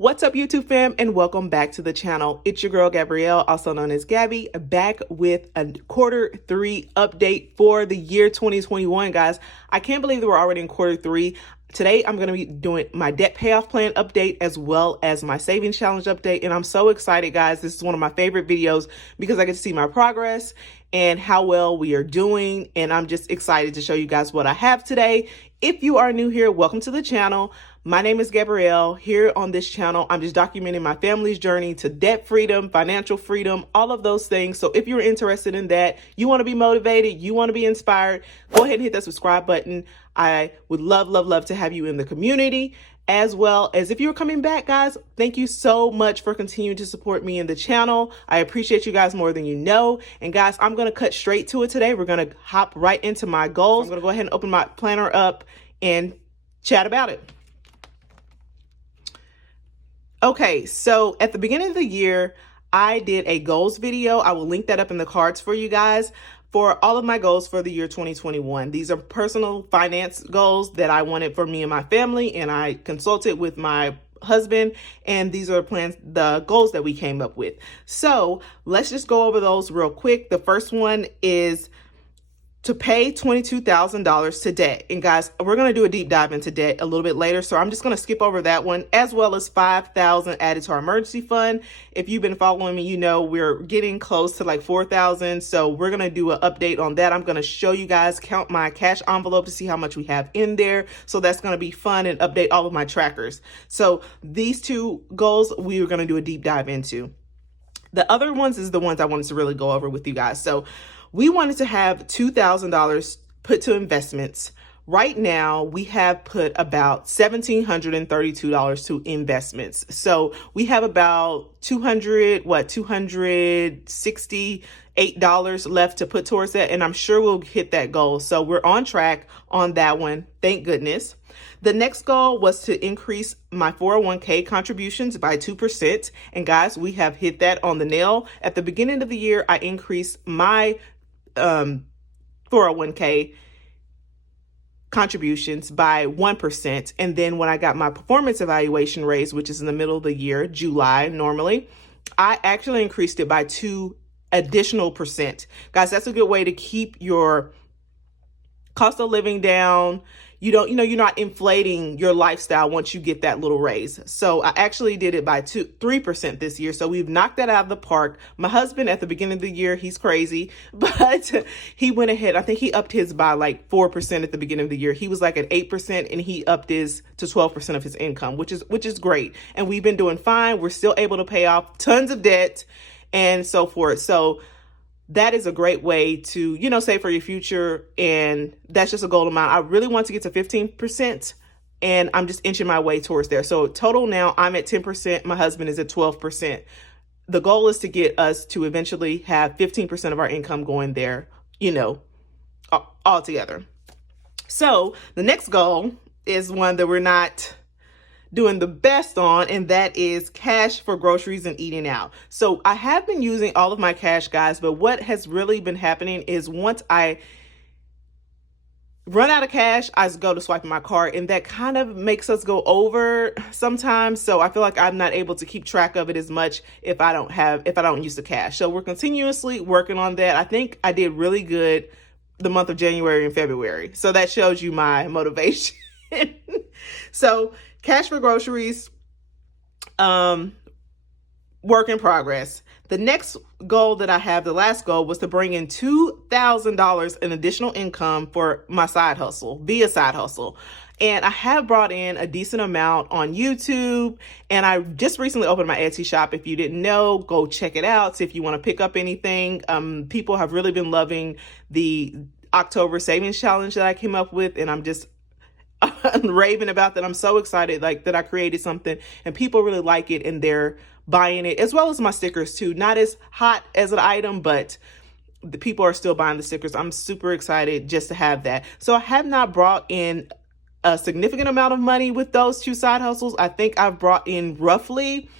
What's up, YouTube fam, and welcome back to the channel. It's your girl Gabrielle, also known as Gabby, back with a quarter 3 update for the year 2021, guys. I can't believe that we're already in quarter 3. Today, I'm going to be doing my debt payoff plan update as well as my savings challenge update. And I'm so excited, guys. This is one of my favorite videos because I get to see my progress and how well we are doing. And I'm just excited to show you guys what I have today. If you are new here, welcome to the channel. My name is Gabrielle. Here on this channel, I'm just documenting my family's journey to debt freedom, financial freedom, all of those things. So if you're interested in that, you want to be motivated, you want to be inspired, go ahead and hit that subscribe button. I would love to have you in the community, as well as if you're coming back, guys. Thank you so much for continuing to support me in the channel. I appreciate you guys more than you know. And guys, I'm going to cut straight to it today. We're going to hop right into my goals. I'm going to go ahead and open my planner up and chat about it. Okay, so at the beginning of the year, I did a goals video. I will link that up in the cards for you guys for all of my goals for the year 2021. These are personal finance goals that I wanted for me and my family, and I consulted with my husband, and these are the goals that we came up with. So let's just go over those real quick. The first one is to pay $22,000 to debt. And guys, we're going to do a deep dive into debt a little bit later. So I'm just going to skip over that one, as well as $5,000 added to our emergency fund. If you've been following me, you know we're getting close to like $4,000. So we're going to do an update on that. I'm going to show you guys, count my cash envelope to see how much we have in there. So that's going to be fun, and update all of my trackers. So these two goals we are going to do a deep dive into. The other ones is the ones I wanted to really go over with you guys. So we wanted to have $2,000 put to investments. Right now, we have put about $1,732 to investments. So we have about $268 left to put towards that. And I'm sure we'll hit that goal. So we're on track on that one. Thank goodness. The next goal was to increase my 401k contributions by 2%. And guys, we have hit that on the nail. At the beginning of the year, I increased my 401k contributions by 1%. And then when I got my performance evaluation raise, which is in the middle of the year, July normally, I actually increased it by 2 additional percent. Guys, that's a good way to keep your cost of living down. You're not inflating your lifestyle once you get that little raise. So I actually did it by 3% this year. So we've knocked that out of the park. My husband at the beginning of the year, he's crazy, but he went ahead. I think he upped his by like 4% at the beginning of the year. He was like at 8%, and he upped his to 12% of his income, which is great. And we've been doing fine. We're still able to pay off tons of debt and so forth. So that is a great way to, save for your future. And that's just a goal amount. I really want to get to 15%, and I'm just inching my way towards there. So total now I'm at 10%. My husband is at 12%. The goal is to get us to eventually have 15% of our income going there, all together. So the next goal is one that we're not doing the best on, and that is cash for groceries and eating out. So I have been using all of my cash, guys, but what has really been happening is once I run out of cash, I go to swipe my card, and that kind of makes us go over sometimes. So I feel like I'm not able to keep track of it as much if I don't use the cash. So we're continuously working on that. I think I did really good the month of January and February. So that shows you my motivation. So cash for groceries, work in progress. The next goal that I have, the last goal, was to bring in $2,000 in additional income for my side hustle, via side hustle. And I have brought in a decent amount on YouTube, and I just recently opened my Etsy shop. If you didn't know, go check it out. See if you want to pick up anything. People have really been loving the October savings challenge that I came up with, and I'm just raving about that. I'm so excited that I created something and people really like it, and they're buying it, as well as my stickers too. Not as hot as an item, but the people are still buying the stickers. I'm super excited just to have that. So I have not brought in a significant amount of money with those 2 side hustles. I think I've brought in roughly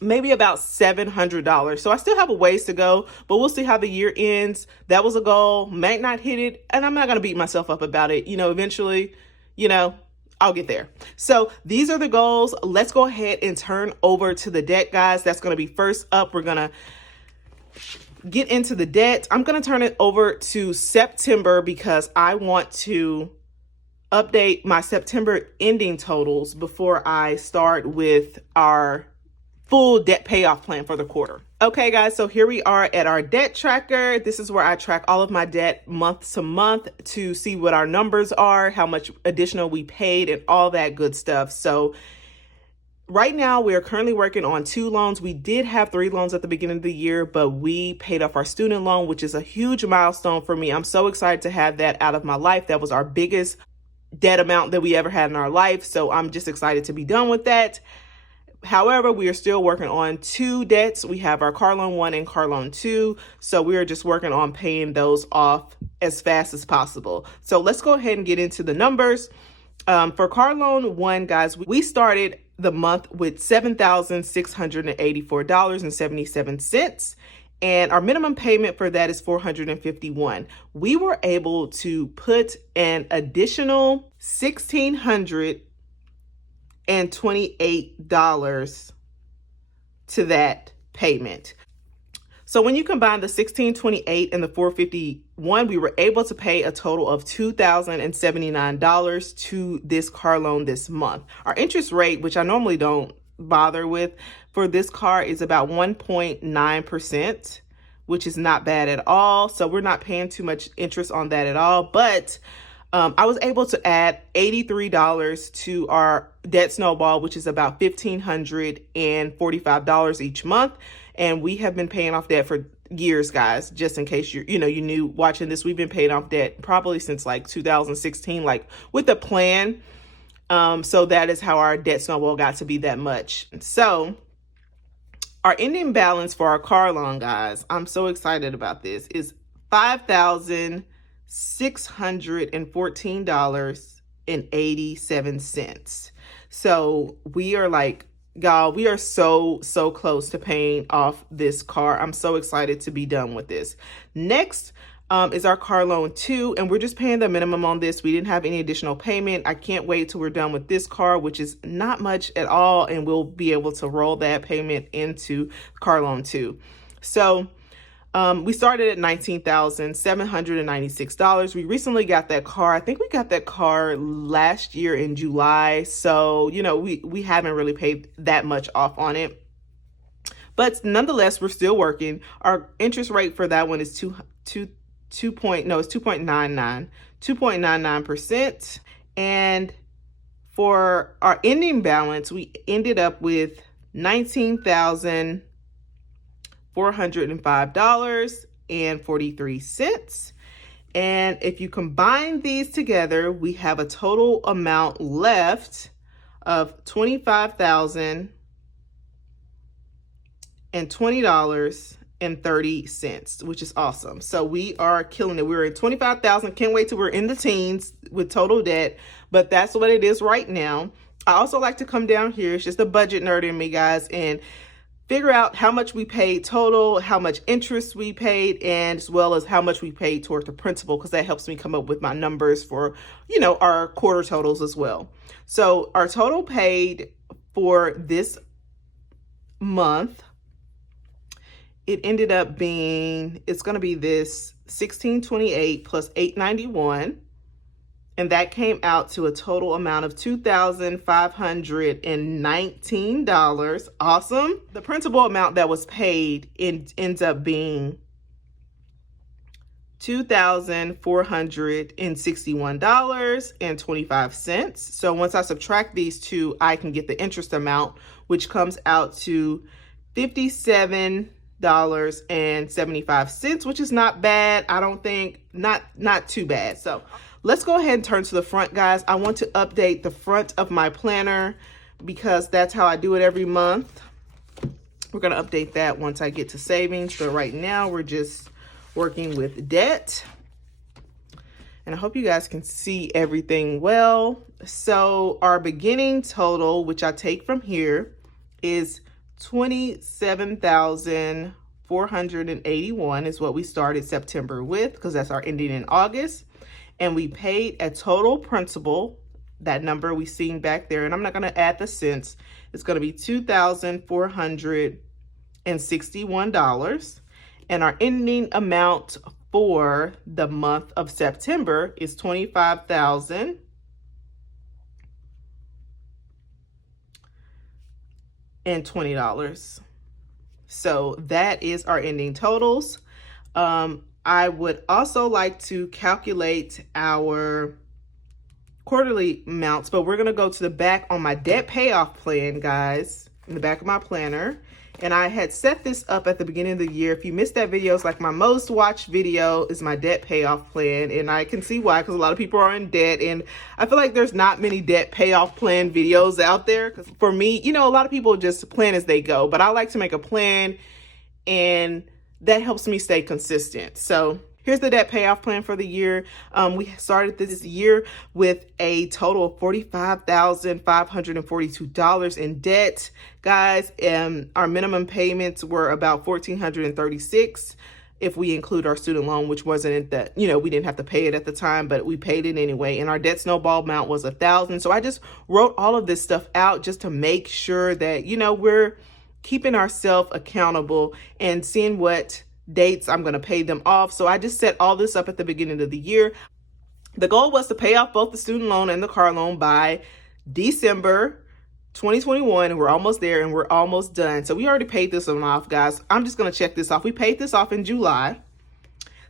maybe about $700. So I still have a ways to go, but we'll see how the year ends. That was a goal, might not hit it, and I'm not going to beat myself up about it. Eventually, I'll get there. So these are the goals. Let's go ahead and turn over to the debt, guys. That's going to be first up. We're going to get into the debt. I'm going to turn it over to September because I want to update my September ending totals before I start with our full debt payoff plan for the quarter. Okay, guys, so here we are at our debt tracker. This is where I track all of my debt month to month to see what our numbers are, how much additional we paid, and all that good stuff. So right now, we are currently working on 2 loans. We did have 3 loans at the beginning of the year, but we paid off our student loan, which is a huge milestone for me. I'm so excited to have that out of my life. That was our biggest debt amount that we ever had in our life. So I'm just excited to be done with that. However, we are still working on 2 debts. We have our car loan 1 and car loan 2. So we are just working on paying those off as fast as possible. So let's go ahead and get into the numbers. For car loan 1, guys, we started the month with $7,684.77. And our minimum payment for that is $451. We were able to put an additional $1,628 to that payment. So when you combine the $1,628 and the $451, we were able to pay a total of $2,079 to this car loan this month. Our interest rate, which I normally don't bother with, for this car is about 1.9%, which is not bad at all. So we're not paying too much interest on that at all. But I was able to add $83 to our debt snowball, which is about $1,545 each month. And we have been paying off debt for years, guys. Just in case you knew watching this, we've been paying off debt probably since like 2016, like with a plan. So that is how our debt snowball got to be that much. So our ending balance for our car loan, guys, I'm so excited about this, is $5,614.87. So we are like, y'all, we are so close to paying off this car. I'm so excited to be done with this. Next is our car loan 2, and we're just paying the minimum on this. We didn't have any additional payment. I can't wait till we're done with this car, which is not much at all, and we'll be able to roll that payment into car loan 2. So we started at $19,796. We recently got that car. I think we got that car last year in July. So, we haven't really paid that much off on it. But nonetheless, we're still working. Our interest rate for that one is 2.99%. And for our ending balance, we ended up with $19,405.43. And if you combine these together, we have a total amount left of $25,020.30, which is awesome. So we are killing it. We're at 25,000. Can't wait till we're in the teens with total debt, but that's what it is right now. I also like to come down here. It's just a budget nerd in me, guys, and figure out how much we paid total, how much interest we paid, and as well as how much we paid toward the principal, because that helps me come up with my numbers for, our quarter totals as well. So our total paid for this month, it ended up being, it's going to be this $1,628 plus $891. And that came out to a total amount of $2,519. Awesome. The principal amount that was paid ends up being $2,461.25. So once I subtract these two, I can get the interest amount, which comes out to $57.75, which is not bad. I don't think, not too bad. So let's go ahead and turn to the front, guys. I want to update the front of my planner because that's how I do it every month. We're going to update that once I get to savings. So right now we're just working with debt. And I hope you guys can see everything well. So our beginning total, which I take from here, is $27,481 is what we started September with, because that's our ending in August. And we paid a total principal that number we seen back there, and I'm not going to add the cents. It's going to be $2,461. And our ending amount for the month of September is $25,020. So that is our ending totals. I would also like to calculate our quarterly amounts, but we're going to go to the back on my debt payoff plan, guys, in the back of my planner. And I had set this up at the beginning of the year. If you missed that video, it's like my most watched video is my debt payoff plan. And I can see why, because a lot of people are in debt. And I feel like there's not many debt payoff plan videos out there. Because for me, you know, a lot of people just plan as they go. But I like to make a plan, and that helps me stay consistent. So here's the debt payoff plan for the year. We started this year with a total of $45,542 in debt, guys. Our minimum payments were about $1,436 if we include our student loan, which wasn't that, you know, we didn't have to pay it at the time, but we paid it anyway. And our debt snowball amount was $1,000. So I just wrote all of this stuff out just to make sure that, you know, we're keeping ourselves accountable and seeing what dates I'm going to pay them off. So I just set all this up at the beginning of the year. The goal was to pay off both the student loan and the car loan by December 2021, and we're almost there, and we're almost done. So we already paid this one off, guys. I'm just going to check this off. We paid this off in July.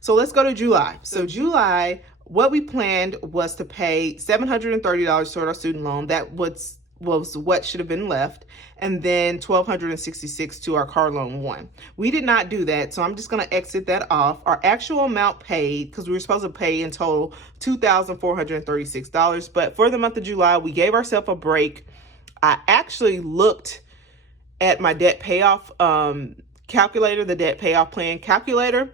So let's go to July. So July, what we planned was to pay $730 toward our student loan. That was what should have been left, and then $1,266 to our car loan one. We did not do that, so I'm just going to exit that off. Our actual amount paid, because we were supposed to pay in total $2,436, but for the month of July, we gave ourselves a break. I actually looked at my debt payoff calculator, the debt payoff plan calculator,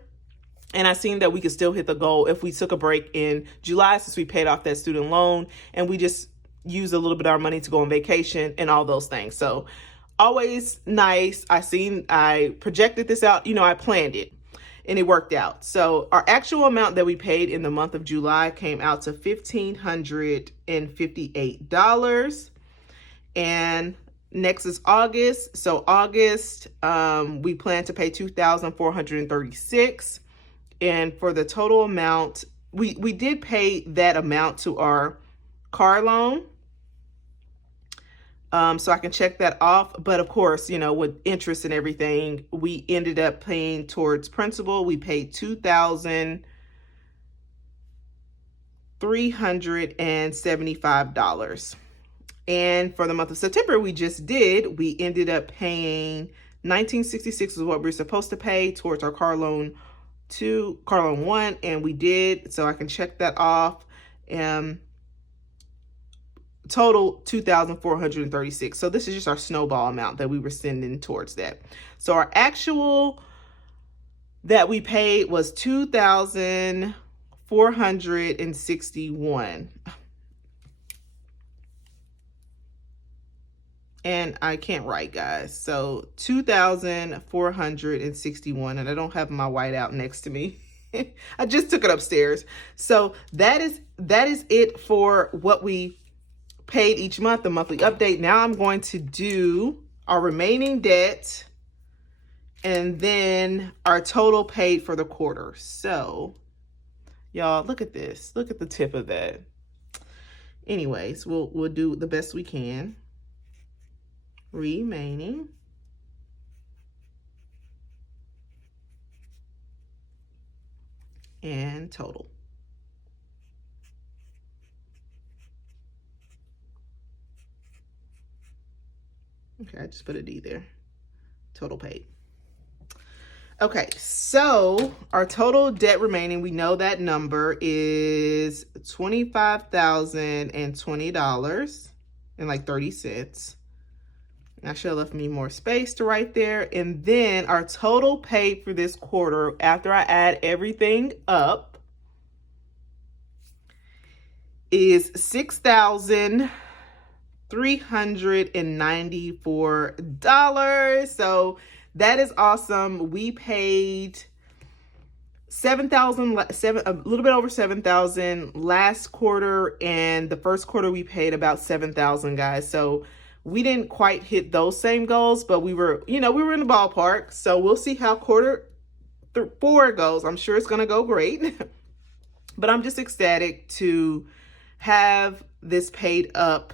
and I seen that we could still hit the goal if we took a break in July, since we paid off that student loan, and we just use a little bit of our money to go on vacation and all those things. So always nice. I projected this out, you know, I planned it, and it worked out. So our actual amount that we paid in the month of July came out to $1,558. And next is August. So August, we plan to pay $2,436. And for the total amount, we did pay that amount to our car loan. So I can check that off. But of course, you know, with interest and everything, we ended up paying towards principal. We paid $2,375. And for the month of September, we ended up paying $1,966 is what we're supposed to pay towards our car loan one, and we did. So I can check that off. Total $2,436. So this is just our snowball amount that we were sending towards that. So our actual that we paid was $2,461. And I can't write, guys. So $2,461, and I don't have my whiteout next to me. I just took it upstairs. So that is it for what we paid each month, the monthly update. Now I'm going to do our remaining debt and then our total paid for the quarter. So y'all, look at this. Look at the tip of that. Anyways, we'll do the best we can. Remaining. And total. Okay, I just put a D there. Total paid. Okay, so our total debt remaining, we know that number is $25,020 and like 30 cents. I should have left me more space to write there. And then our total paid for this quarter, after I add everything up, is $6,394. So that is awesome. We paid 7,000, a little bit over 7,000 last quarter, and the first quarter we paid about 7,000, guys. So we didn't quite hit those same goals, but we were, we were in the ballpark. So we'll see how quarter 4 goes. I'm sure it's going to go great, but I'm just ecstatic to have this paid up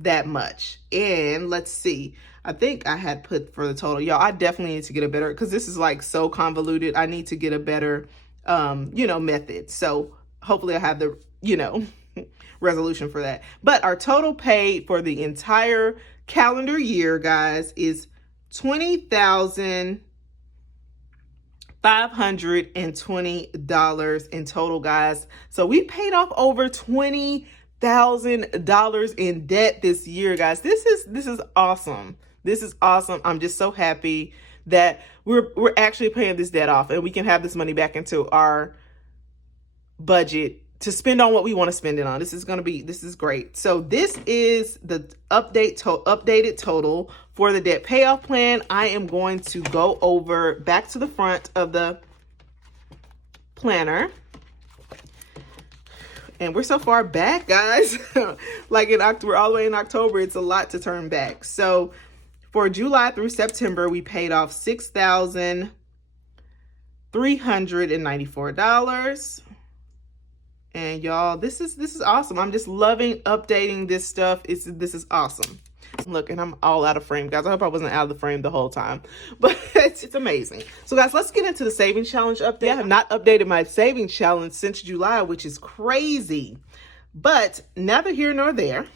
that much. And let's see, I think I had put for the total, y'all, I definitely need to get a better, because this is like so convoluted. I need to get a better method. So hopefully I have the resolution for that. But our total paid for the entire calendar year, guys, is $20,520 in total, guys. So we paid off over $20,000 in debt this year, guys. This is awesome. This is awesome. I'm just so happy that we're actually paying this debt off, and we can have this money back into our budget to spend on what we want to spend it on. This is great. So this is the updated total for the debt payoff plan. I am going to go over back to the front of the planner. And we're so far back, guys. Like in October, all the way in October, it's a lot to turn back. So for July through September, we paid off $6,394. And y'all, this is awesome. I'm just loving updating this stuff. This is awesome. Look, and I'm all out of frame, guys. I hope I wasn't out of the frame the whole time, but it's amazing. So guys, let's get into the savings challenge update. I have not updated my savings challenge since July, which is crazy, but neither here nor there.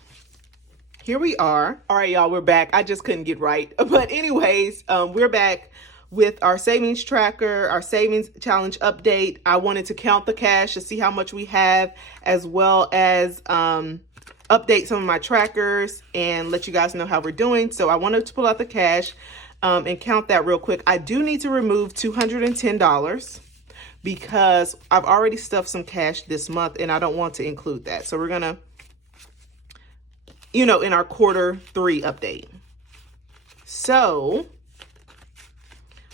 Here we are. All right, y'all, we're back. I just couldn't get right. But anyways, we're back with our savings tracker, our savings challenge update. I wanted to count the cash to see how much we have, as well as update some of my trackers and let you guys know how we're doing. So I wanted to pull out the cash and count that real quick. I do need to remove $210 because I've already stuffed some cash this month and I don't want to include that. So we're gonna, in our quarter 3 update. So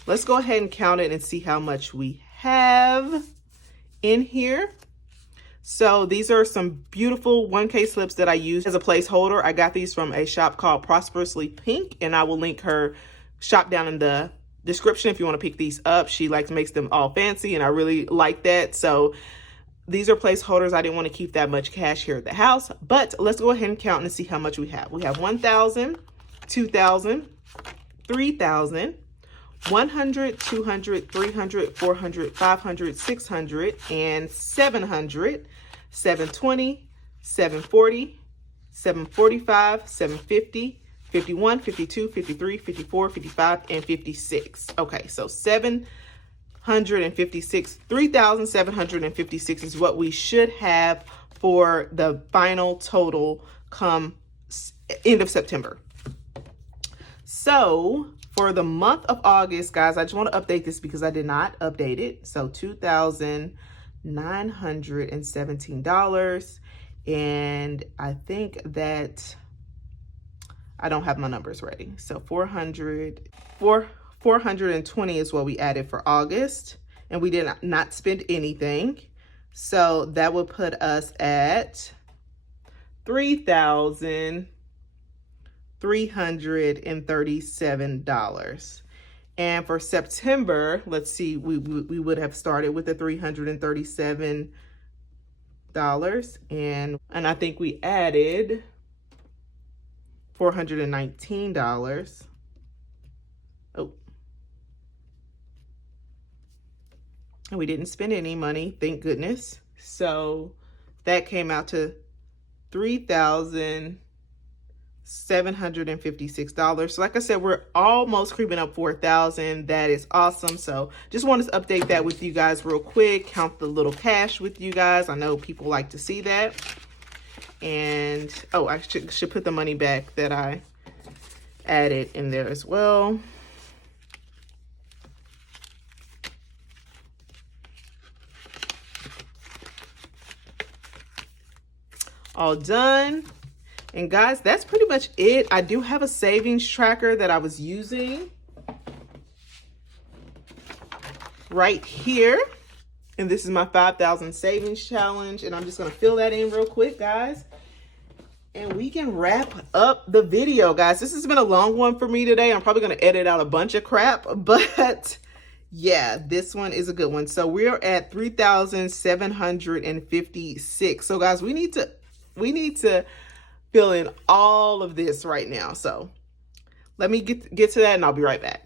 let's go ahead and count it and see how much we have in here. So these are some beautiful 1K slips that I use as a placeholder. I got these from a shop called Prosperously Pink, and I will link her shop down in the description if you want to pick these up. She makes them all fancy, and I really like that. So these are placeholders. I didn't want to keep that much cash here at the house, but let's go ahead and count and see how much we have. We have 1,000, 2,000, 3,000, 100, 200, 300, 400, 500, 600, and 700, 720, 740, 745, 750, 51, 52, 53, 54, 55, and 56. Okay, so 756, 3,756 is what we should have for the final total come end of September. So for the month of August, guys, I just want to update this because I did not update it. So $2,917. And I think that I don't have my numbers ready. So 420 is what we added for August. And we did not spend anything. So that would put us at $337. And for September, let's see, we would have started with the $337, and I think we added $419. Oh, and we didn't spend any money, thank goodness. So that came out to $3,756. So like I said, we're almost creeping up 4,000. That is awesome. So just wanted to update that with you guys real quick, count the little cash with you guys. I know people like to see that. And oh, I should put the money back that I added in there as well. All done. And guys, that's pretty much it. I do have a savings tracker that I was using right here. And this is my 5,000 savings challenge. And I'm just going to fill that in real quick, guys. And we can wrap up the video, guys. This has been a long one for me today. I'm probably going to edit out a bunch of crap, but yeah, this one is a good one. So we're at 3,756. So guys, we need to fill in all of this right now. So let me get to that and I'll be right back.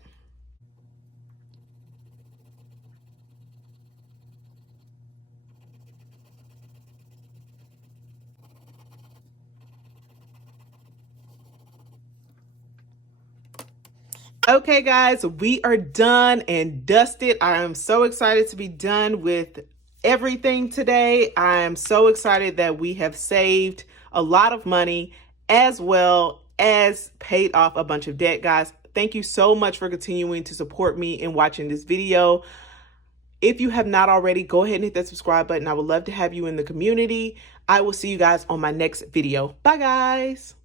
Okay, guys, we are done and dusted. I am so excited to be done with everything today. I am so excited that we have saved a lot of money as well as paid off a bunch of debt, guys. Thank you so much for continuing to support me and watching this video. If you have not already, go ahead and hit that subscribe button. I would love to have you in the community. I will see you guys on my next video. Bye, guys.